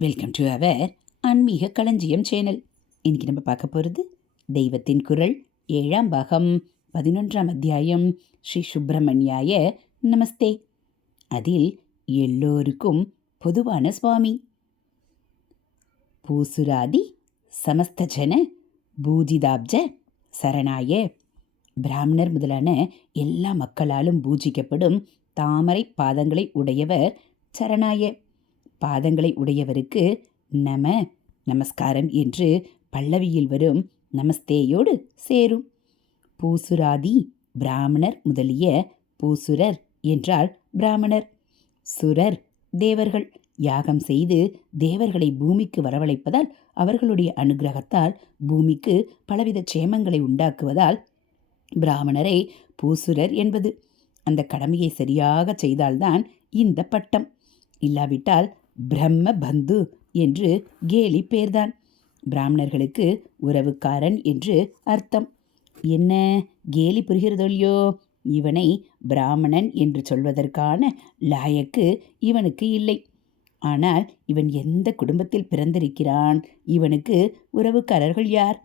Welcome to our ஆன்மீக களஞ்சியம் channel. இன்னைக்கு நம்ம பார்க்க போகிறது தெய்வத்தின் குரல் 7ஆம் பாகம் 11ஆம் அத்தியாயம் ஸ்ரீ சுப்பிரமணியாய நமஸ்தே. அதில் எல்லோருக்கும் பொதுவான சுவாமி. பூசுராதி சமஸ்தஜன பூஜிதாப்ஜ சரணாய. பிராமணர் முதலான எல்லா மக்களாலும் பூஜிக்கப்படும் தாமரை பாதங்களை உடையவர் சரணாய. பாதங்களை உடையவருக்கு நமஸ்காரம் என்று பல்லவியில் வரும் நமஸ்தேயோடு சேரும். பூசுராதி பிராமணர் முதலிய. பூசுரர் என்றால் பிராமணர், சுரர் தேவர்கள். யாகம் செய்து தேவர்களை பூமிக்கு வரவழைப்பதால் அவர்களுடைய அனுகிரகத்தால் பூமிக்கு பலவித சேமங்களை உண்டாக்குவதால் பிராமணரை பூசுரர் என்பது. அந்த கடமையை சரியாக செய்தால்தான் இந்த பட்டம். இல்லாவிட்டால் பிரம்ம பந்து என்று கேலி பேர்தான். பிராமணர்களுக்கு உறவுக்காரன் என்று அர்த்தம். என்ன கேலி புரிகிறதொல்லையோ? இவனை பிராமணன் என்று சொல்வதற்கான லாயக்கு இவனுக்கு இல்லை. ஆனால் இவன் எந்த குடும்பத்தில் பிறந்திருக்கிறான்? இவனுக்கு உறவுக்காரர்கள் யார்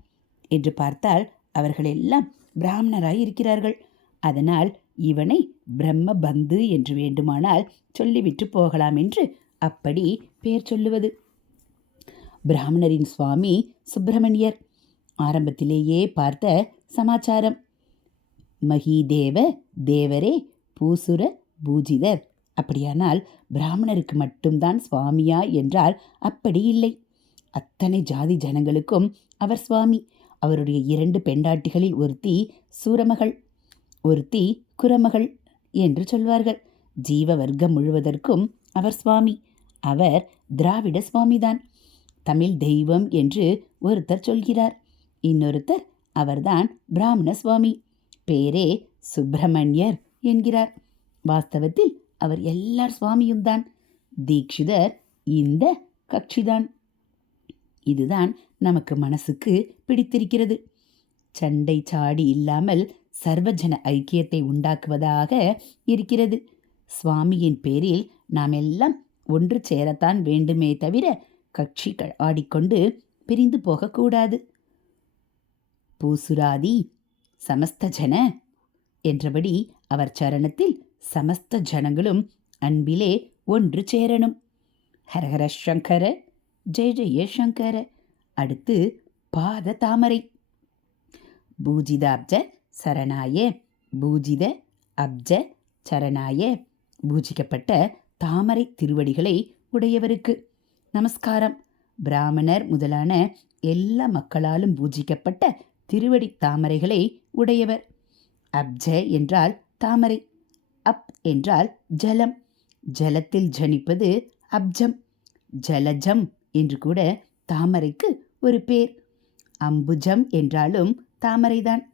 என்று பார்த்தால் அவர்களெல்லாம் பிராமணராய் இருக்கிறார்கள். அதனால் இவனை பிரம்ம பந்து என்று வேண்டுமானால் சொல்லிவிட்டு போகலாம் என்று அப்படி பேர் சொல்லுவது. பிராமணரின் சுவாமி சுப்பிரமணியர். ஆரம்பத்திலேயே பார்த்த சமாச்சாரம். மகிதேவ தேவரே பூசுர பூஜிதர். அப்படியானால் பிராமணருக்கு மட்டும்தான் சுவாமியா என்றால் அப்படி இல்லை. அத்தனை ஜாதி ஜனங்களுக்கும் அவர் சுவாமி. அவருடைய 2 பெண்டாட்டிகளில் ஒருத்தி சூரமகள், ஒருத்தி குரமகள் என்று சொல்வார்கள். ஜீவ வர்க்கம் முழுவதற்கும் அவர் சுவாமி. அவர் திராவிட சுவாமிதான். தமிழ் தெய்வம் என்று ஒருத்தர் சொல்கிறார், இன்னொருத்தர் அவர்தான் பிராமண சுவாமி. பேரே சுப்பிரமணியர் என்கிறார். வாஸ்தவத்தில் அவர் எல்லார் சுவாமியும் தான். தீட்சிதர் இந்த கட்சிதான். இதுதான் நமக்கு மனசுக்கு பிடித்திருக்கிறது. சண்டை சாடி இல்லாமல் சர்வஜன ஐக்கியத்தை உண்டாக்குவதாக இருக்கிறது. சுவாமியின் பேரில் நாம் எல்லாம் ஒன்று சேரத்தான் வேண்டுமே தவிர கட்சிகள் ஆடிக்கொண்டு பிரிந்து போகக்கூடாது. பூசுராதி சமஸ்தஜன என்றபடி அவர் சரணத்தில் சமஸ்த ஜனங்களும் அன்பிலே ஒன்று சேரணும். ஹரஹர சங்கர ஜெய ஜெய சங்கர. அடுத்து பாத தாமரை. பூஜிதாப்ஜ சரணாய. பூஜித அப்ஜ சரணாய. பூஜிக்கப்பட்ட தாமரை திருவடிகளை உடையவருக்கு நமஸ்காரம். பிராமணர் முதலான எல்லா மக்களாலும் பூஜிக்கப்பட்ட திருவடி தாமரைகளை உடையவர். அப்ஜ என்றால் தாமரை, அப் என்றால் ஜலம். ஜலத்தில் ஜனிப்பது அப்ஜம். ஜலஜம் என்று கூட தாமரைக்கு ஒரு பேர். அம்புஜம் என்றாலும் தாமரைதான்.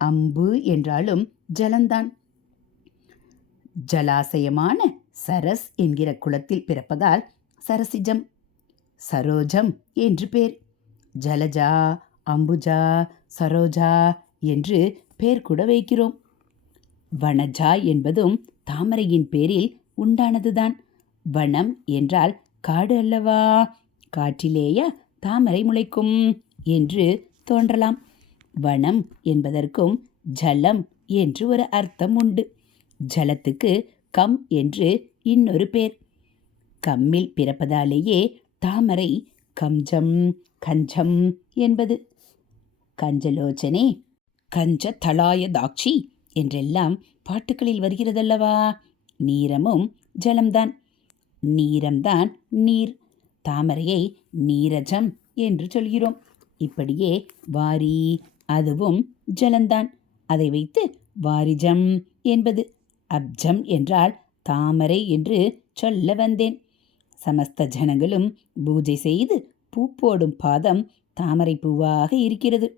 அம்பு என்றாலும் ஜலந்தான். ஜலாசயமான சரஸ் என்கிற குளத்தில் பிறப்பதால் சரசிஜம், சரோஜம் என்று பேர். ஜலஜா, அம்புஜா, சரோஜா என்று பேர் கூட வைக்கிறோம். வனஜா என்பதும் தாமரையின் பேரில் உண்டானதுதான். வனம் என்றால் காடு அல்லவா? காட்டிலேயா தாமரை முளைக்கும் என்று தோன்றலாம். வனம் என்பதற்கும் ஜலம் என்று ஒரு அர்த்தம் உண்டு. ஜலத்துக்கு கம் என்று இன்னொரு பேர். கம்மில் பிறப்பதாலேயே தாமரை கஞ்சம் கஞ்சம் என்பது. கஞ்சலோச்சனே கஞ்ச தளாய தாட்சி என்றெல்லாம் பாட்டுக்களில் வருகிறதல்லவா? நீரமும் ஜலம்தான். நீரம்தான் நீர். தாமரையை நீரஜம் என்று சொல்கிறோம். இப்படியே வாரி, அதுவும் ஜலந்தான். அதை வைத்து வாரிஜம் என்பது. அப்ஜம் என்றால் தாமரை என்று சொல்ல வந்தேன். சமஸ்த ஜனங்களும் பூஜை செய்து பூ போடும் பாதம் தாமரை பூவாக இருக்கிறது.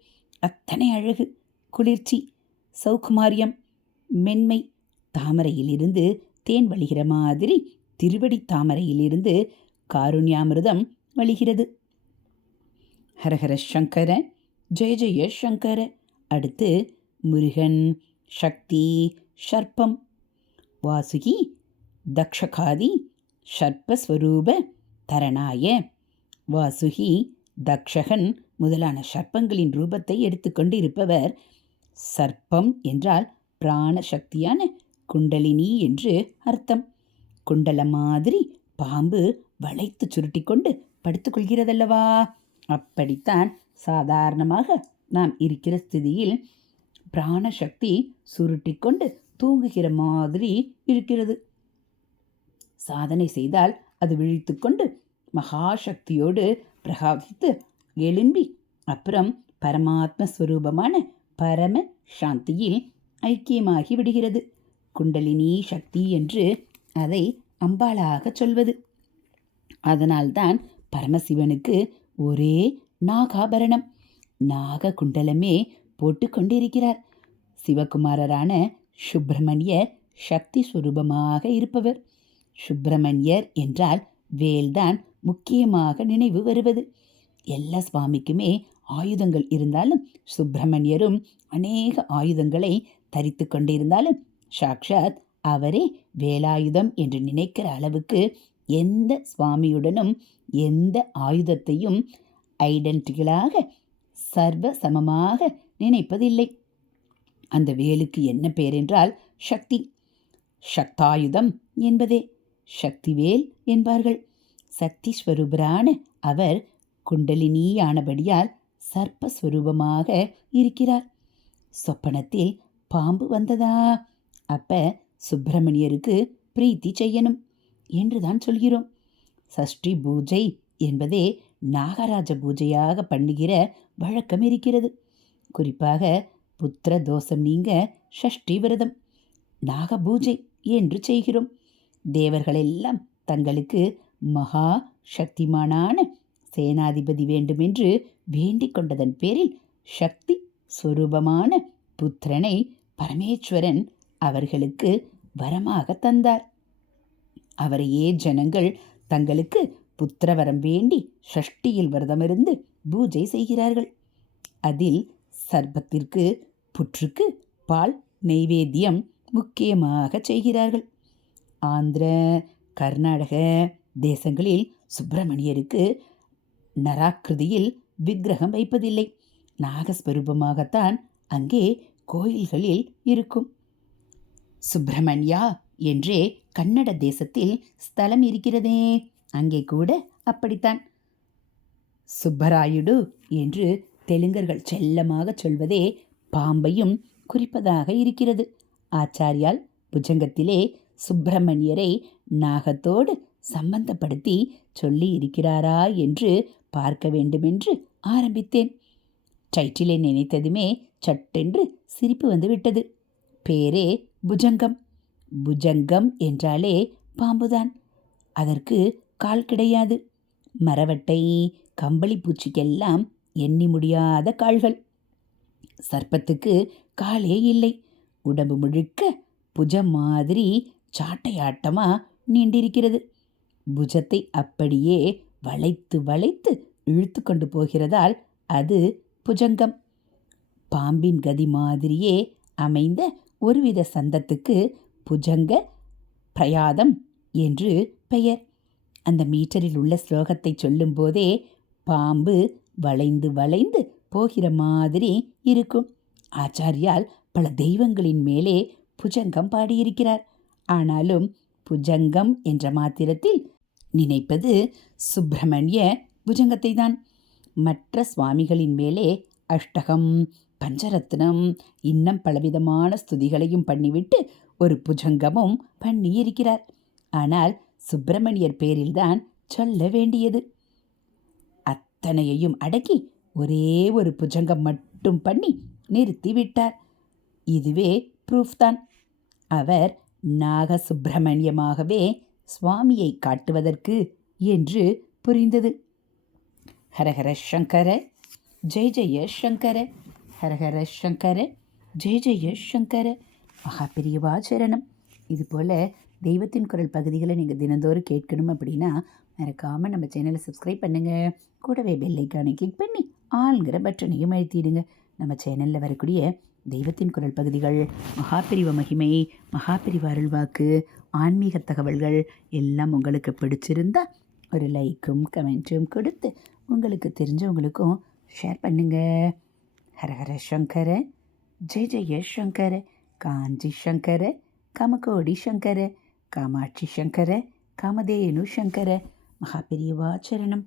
அத்தனை அழகு, குளிர்ச்சி, சௌகுமாரியம், மென்மை. தாமரையிலிருந்து தேன் வழிகிற மாதிரி திருவடி தாமரையிலிருந்து காருண்யாமிருதம் வழிகிறது. ஹரஹர சங்கர ஜெய ஜெய சங்கர. அடுத்து முருகன், சக்தி, சர்ப்பம். வாசுகி தக்ஷகாதி ஷர்ப்பஸ்வரூப தரணாய. வாசுகி, தக்ஷகன் முதலான சர்ப்பங்களின் ரூபத்தை எடுத்துக்கொண்டு இருப்பவர். சர்ப்பம் என்றால் பிராண சக்தியான குண்டலினி என்று அர்த்தம். குண்டல மாதிரி பாம்பு வளைத்து சுருட்டி கொண்டு படுத்துக்கொள்கிறதல்லவா, அப்படித்தான் சாதாரணமாக நாம் இருக்கிற ஸ்திதியில் பிராணசக்தி சுருட்டி கொண்டு தூங்குகிற மாதிரி இருக்கிறது. சாதனை செய்தால் அது விழித்து கொண்டு மகாசக்தியோடு பிரகாசித்து எழும்பி அப்புறம் பரமாத்ம ஸ்வரூபமான பரம சாந்தியில் ஐக்கியமாகி விடுகிறது. குண்டலினி சக்தி என்று அதை அம்பாளாக சொல்வது. அதனால்தான் பரமசிவனுக்கு ஒரே நாகாபரணம், நாக குண்டலமே போட்டு கொண்டிருக்கிறார். சிவகுமாரரான சுப்பிரமணியர் சக்தி சுரூபமாக இருப்பவர். சுப்பிரமணியர் என்றால் வேல்தான் முக்கியமாக நினைவு வருவது. எல்லா சுவாமிக்குமே ஆயுதங்கள் இருந்தாலும் சுப்பிரமணியரும் அநேக ஆயுதங்களை தரித்து கொண்டிருந்தாலும் சாக்ஷாத் அவரே வேலாயுதம் என்று நினைக்கிற அளவுக்கு எந்த சுவாமியுடனும் எந்த ஆயுதத்தையும் ஐடென்டிக்கலாக சர்வ சமமாக நினைப்பதில்லை. அந்த வேலுக்கு என்ன பேர் என்றால் சக்தி. சக்தாயுதம் என்பதே சக்திவேல் என்பார்கள். சக்தி ஸ்வரூபரான அவர் குண்டலினியானபடியால் சர்ப்பஸ்வரூபமாக இருக்கிறார். சொப்பனத்தில் பாம்பு வந்ததா, அப்ப சுப்பிரமணியருக்கு பிரீத்தி செய்யணும் என்றுதான் சொல்கிறோம். சஷ்டி பூஜை என்பதே நாகராஜ பூஜையாக பண்ணுகிற வழக்கம் இருக்கிறது. குறிப்பாக புத்திர தோஷம் நீங்க ஷஷ்டி விரதம் நாக பூஜை என்று செய்கிறோம். தேவர்களெல்லாம் தங்களுக்கு மகா சக்திமானான சேனாதிபதி வேண்டுமென்று வேண்டிக் கொண்டதன் பேரில் சக்தி ஸ்வரூபமான புத்திரனை பரமேஸ்வரன் அவர்களுக்கு வரமாக தந்தார். அவரையே ஜனங்கள் தங்களுக்கு புத்திரவரம் வேண்டி ஷஷ்டியில் விரதமிருந்து பூஜை செய்கிறார்கள். அதில் சர்ப்பத்திற்கு புற்றுக்கு பால் நெய்வேத்தியம் முக்கியமாக செய்கிறார்கள். ஆந்திர கர்நாடக தேசங்களில் சுப்பிரமணியருக்கு நராக்கிருதியில் விக்கிரகம் வைப்பதில்லை. நாகஸ்வரூபமாகத்தான் அங்கே கோயில்களில் இருக்கும். சுப்பிரமணியா என்றே கன்னட தேசத்தில் ஸ்தலம் இருக்கிறதே, அங்கே கூட அப்படித்தான். சுப்பராயுடு என்று தெலுங்கர்கள் செல்லமாக சொல்வதே பாம்பையும் குறிப்பதாக இருக்கிறது. ஆச்சாரியால் புஜங்கத்திலே சுப்பிரமணியரை நாகத்தோடு சம்பந்தப்படுத்தி சொல்லி இருக்கிறாரா என்று பார்க்க வேண்டுமென்று ஆரம்பித்தேன். டைட்டிலை நினைத்ததுமே சட்டென்று சிரிப்பு வந்துவிட்டது. பேரே புஜங்கம். புஜங்கம் என்றாலே பாம்புதான். அதற்கு கால் கிடையாது. மரவட்டை கம்பளி பூச்சிக்கெல்லாம் எண்ணி முடியாத கால்கள். சர்ப்பத்துக்கு காலே இல்லை. உடம்பு முழுக்க புஜம் மாதிரி சாட்டையாட்டமா நீண்டிருக்கிறது. புஜத்தை அப்படியே வளைத்து வளைத்து இழுத்து கொண்டு போகிறதால் அது புஜங்கம். பாம்பின் கதி மாதிரியே அமைந்த ஒருவித சந்தத்துக்கு புஜங்க பிரயாதம் என்று பெயர். அந்த மீட்டரில் உள்ள ஸ்லோகத்தை சொல்லும் போதே பாம்பு வளைந்து வளைந்து போகிற மாதிரி இருக்கும். ஆச்சாரியால் பல தெய்வங்களின் மேலே புஜங்கம் பாடியிருக்கிறார். ஆனாலும் புஜங்கம் என்ற மாத்திரத்தில் நினைப்பது சுப்பிரமணிய புஜங்கத்தை தான். மற்ற சுவாமிகளின் மேலே அஷ்டகம் பஞ்சரத்னம் இன்னும் பலவிதமான ஸ்துதிகளையும் பண்ணிவிட்டு ஒரு புஜங்கமும் பண்ணியிருக்கிறார். ஆனால் சுப்பிரமணியர் பேரில்தான் சொல்ல வேண்டியது. அத்தனையையும் அடக்கி ஒரே ஒரு புஜங்கம் மட்டும் பண்ணி நிறுத்திவிட்டார். இதுவே ப்ரூஃப் தான். அவர் நாக சுப்பிரமணியமாகவே சுவாமியை காட்டுவதற்கு என்று புரிந்தது. ஹரஹர சங்கர ஜெய ஜெய சங்கர, ஹரஹர சங்கர ஜெய ஜெய சங்கர. மகாபிரியவா சரணம். இதுபோல் தெய்வத்தின் குரல் பகுதிகளை நீங்கள் தினந்தோறும் கேட்கணும் அப்படின்னா மறக்காமல் நம்ம சேனலை சப்ஸ்கிரைப் பண்ணுங்கள். கூடவே பெல் ஐக்கானை கிளிக் பண்ணி ஆளுங்கிற பட்டனையும் அழுத்திடுங்க. நம்ம சேனலில் வரக்கூடிய தெய்வத்தின் குரல் பகுதிகள், மகாபிரிவ மகிமை, மகாபிரிவ அருள்வாக்கு, ஆன்மீக தகவல்கள் எல்லாம் உங்களுக்கு பிடிச்சிருந்தா ஒரு லைக்கும் கமெண்ட்டும் கொடுத்து உங்களுக்கு தெரிஞ்சவங்களுக்கும் ஷேர் பண்ணுங்கள். ஹரஹர சங்கர, ஜெய ஜெய சங்கர, காஞ்சி சங்கர, காமகோடி சங்கர, காமாட்சி சங்கர, காமதேனு சங்கர, மகாபெரியவா சரணம்.